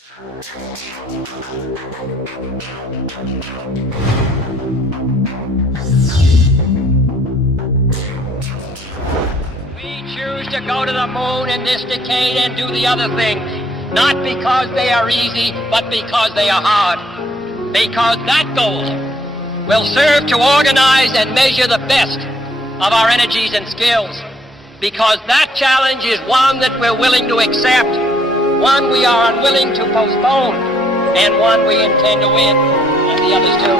We choose to go to the moon in this decade and do the other things, not because they are easy, but because they are hard. Because that goal will serve to organize and measure the best of our energies and skills. Because that challenge is one that we're willing to accept, one we are unwilling to postpone, and one we intend to win, and the others too.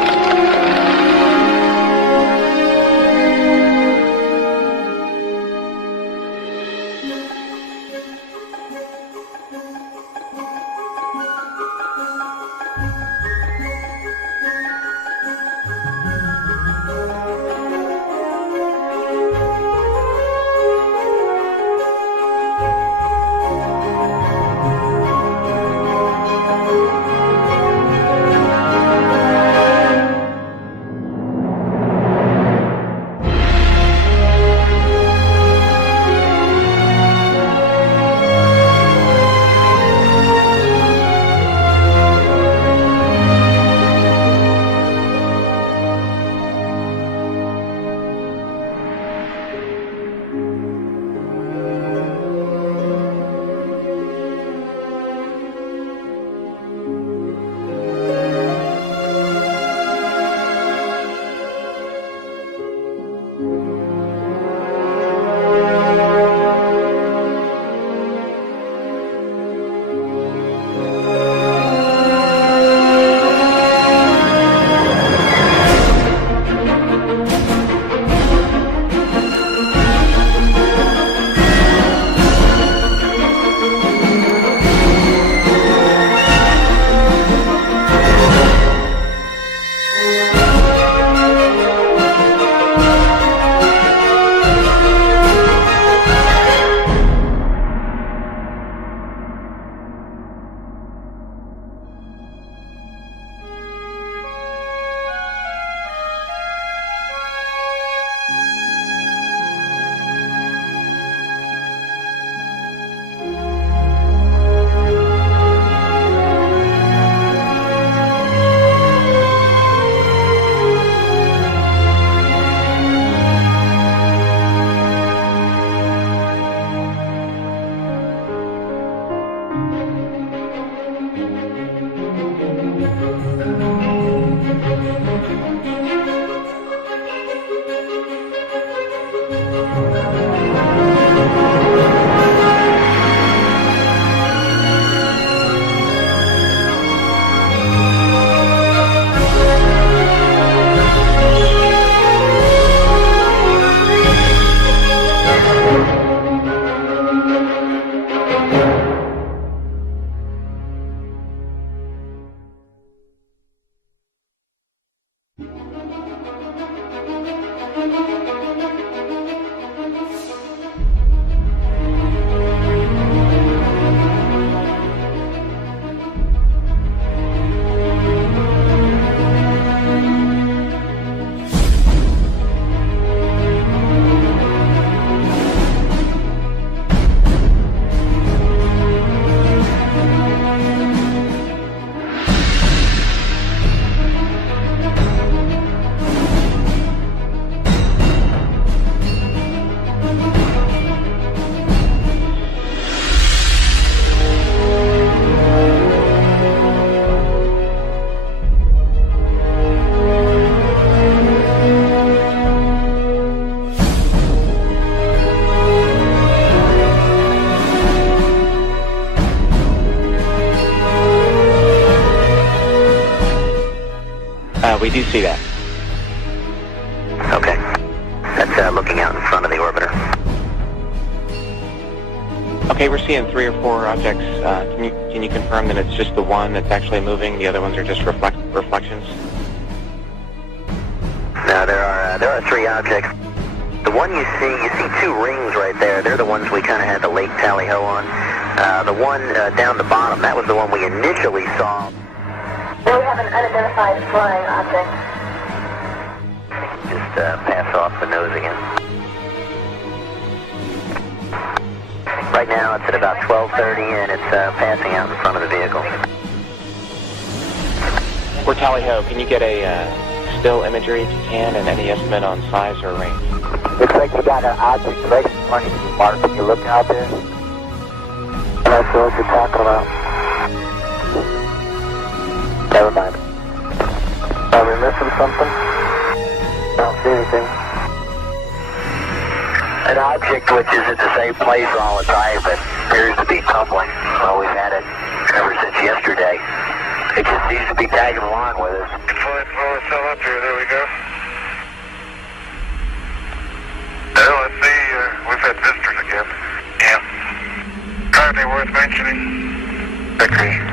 We do see that. Okay. That's looking out in front of the orbiter. Okay, we're seeing 3 or 4 objects. Can you confirm that it's just the one that's actually moving? The other ones are just reflections? No, there are 3 objects. The one you see 2 rings right there. They're the ones we kind of had the Lake Tally-Ho on. The one down the bottom, that was the one we initially saw. We have an unidentified flying object. Just pass off the nose again. Right now it's at about 12:30 and it's passing out in front of the vehicle. For Tally Ho, can you get a still imagery if you can, and any estimate on size or range? Looks like you got an object right in front of you, Mark. Can you look out there? That's what you're talking about. Never mind. Are we missing something? I don't see anything. An object which is at the same place all the time but appears to be tumbling. Well, we've had it ever since yesterday. It just seems to be tagging along with us. Flight flow is still up here. There we go. Well, let's see. We've had visitors again. Yeah. Hardly worth mentioning. Agree.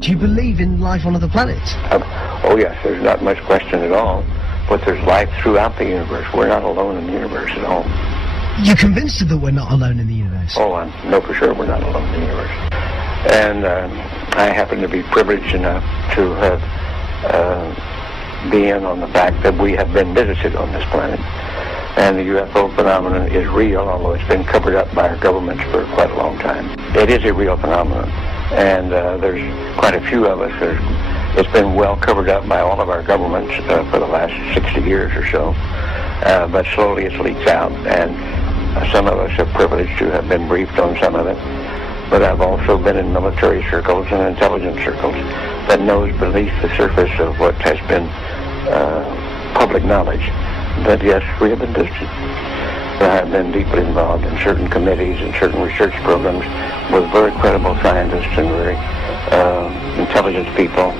Do you believe in life on other planets? Oh yes, there's not much question at all. But there's life throughout the universe. We're not alone in the universe at all. You're convinced that we're not alone in the universe? Oh, I know for sure we're not alone in the universe. And I happen to be privileged enough to have be in on the fact that we have been visited on this planet. And the UFO phenomenon is real, although it's been covered up by our governments for quite a long time. It is a real phenomenon. And there's quite a few of us. It's been well covered up by all of our governments for the last 60 years or so. But slowly it leaks out, and some of us are privileged to have been briefed on some of it. But I've also been in military circles and intelligence circles that knows beneath the surface of what has been public knowledge that, yes, we have been visited. I have been deeply involved in certain committees and certain research programs with very credible scientists and very intelligent people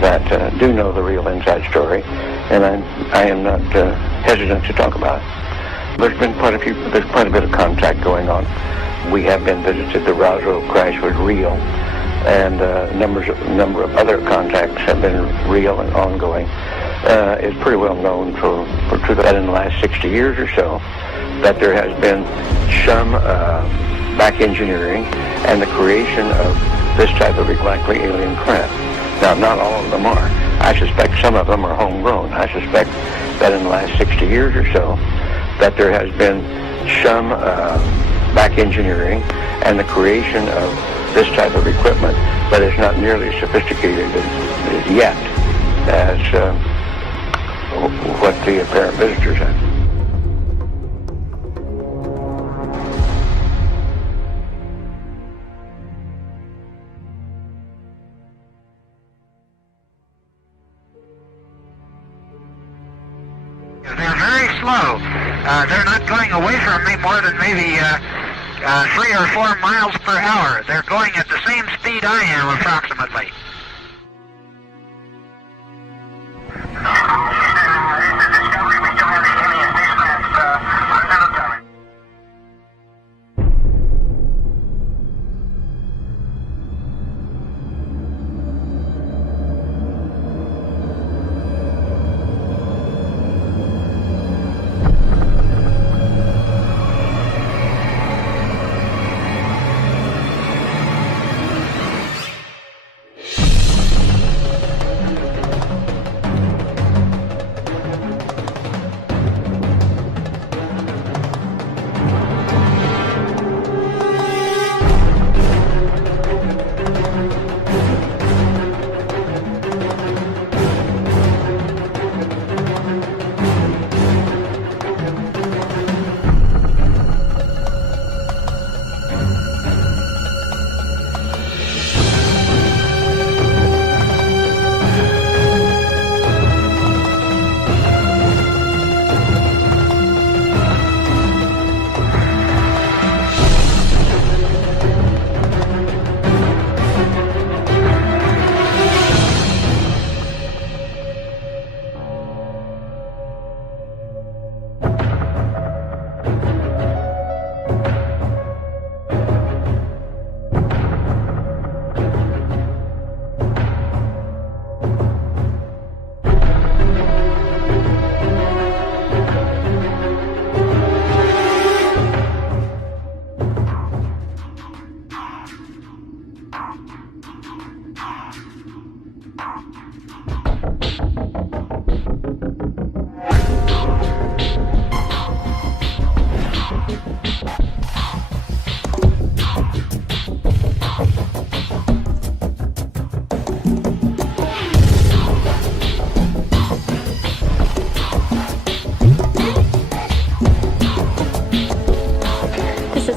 that do know the real inside story, and I am not hesitant to talk about it. There's quite a bit of contact going on. We have been visited. The Roswell crash was real, and a number of other contacts have been real and ongoing. It's pretty well known that in the last 60 years or so that there has been some back engineering and the creation of this type of likely alien craft. Now, not all of them are. I suspect some of them are homegrown. I suspect that in the last 60 years or so that there has been some back engineering and the creation of this type of equipment, but it's not nearly as sophisticated yet as what the apparent visitors have. They're very slow. They're not going away from me more than maybe 3 or 4 miles per hour. They're going at the same speed I am, approximately.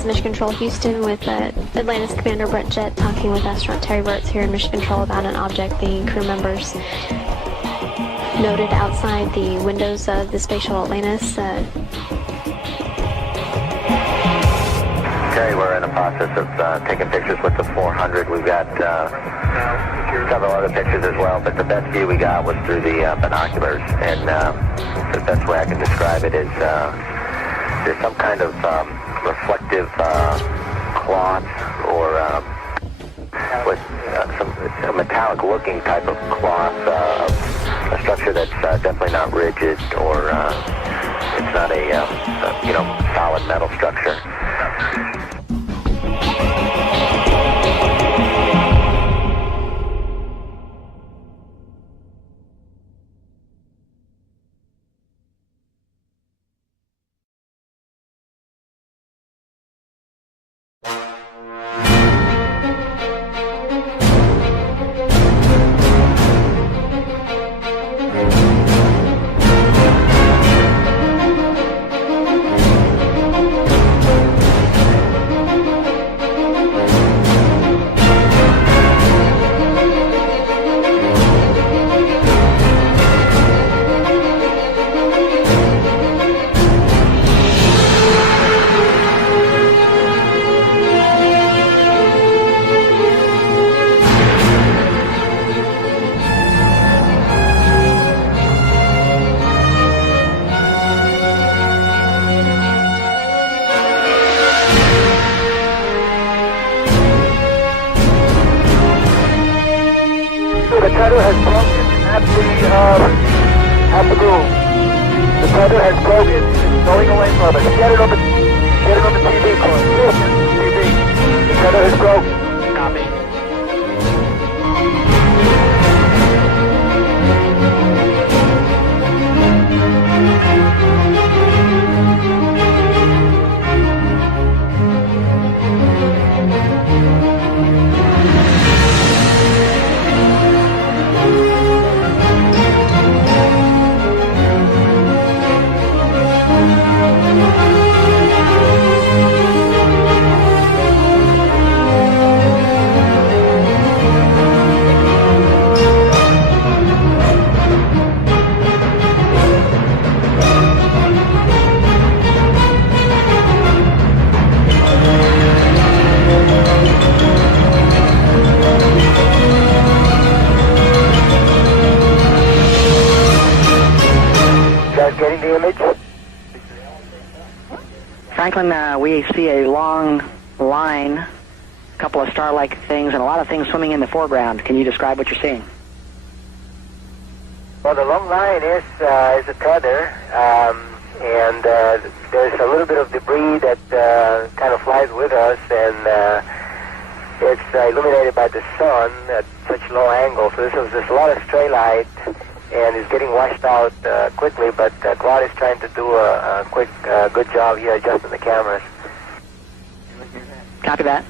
Mission Control Houston with Atlantis Commander Brett Jett talking with astronaut Terry Wirtz here in Mission Control about an object the crew members noted outside the windows of the space shuttle Atlantis. Terry, we're in the process of taking pictures with the 400. We've got several other pictures as well, but the best view we got was through the binoculars, and the best way I can describe it is there's some kind of reflective cloth or with some a metallic-looking type of cloth, a structure that's definitely not rigid, or it's not a solid metal structure. has broken at the boom. The tether has broken. It's going away from us. Get it on the TV, Cohen. TV. The tether has broken. Copy. Getting the image? Franklin, we see a long line, a couple of star-like things, and a lot of things swimming in the foreground. Can you describe what you're seeing? Well, the long line is a tether, and there's a little bit of debris that kind of flies with us, and it's illuminated by the sun at such low angle. So there's a lot of stray light, and it's getting washed out quickly, but Claude is trying to do a quick, good job here adjusting the cameras. Copy that.